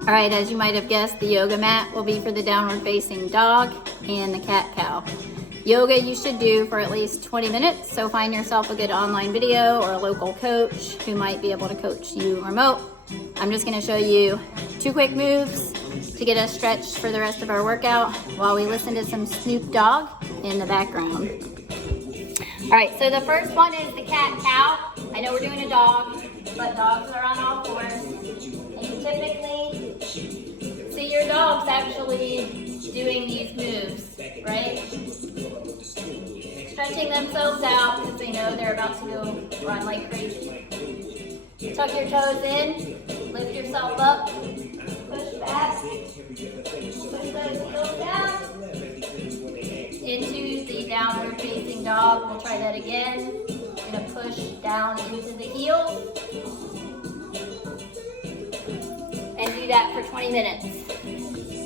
All right, as you might have guessed, the yoga mat will be for the downward facing dog and the cat-cow. Yoga you should do for at least 20 minutes, so find yourself a good online video or a local coach who might be able to coach you remote. I'm just gonna show you 2 quick moves to get us stretched for the rest of our workout while we listen to some Snoop Dogg in the background. All right, so the first one is the cat-cow. I know we're doing a dog, but dogs are on all fours. And you typically see your dogs actually doing these moves, right? Stretching themselves out because they know they're about to go run like crazy. Tuck your toes in, lift yourself up, push back, push those heels down into the downward facing dog. We'll try that again. We're gonna push down into the heels and do that for 20 minutes.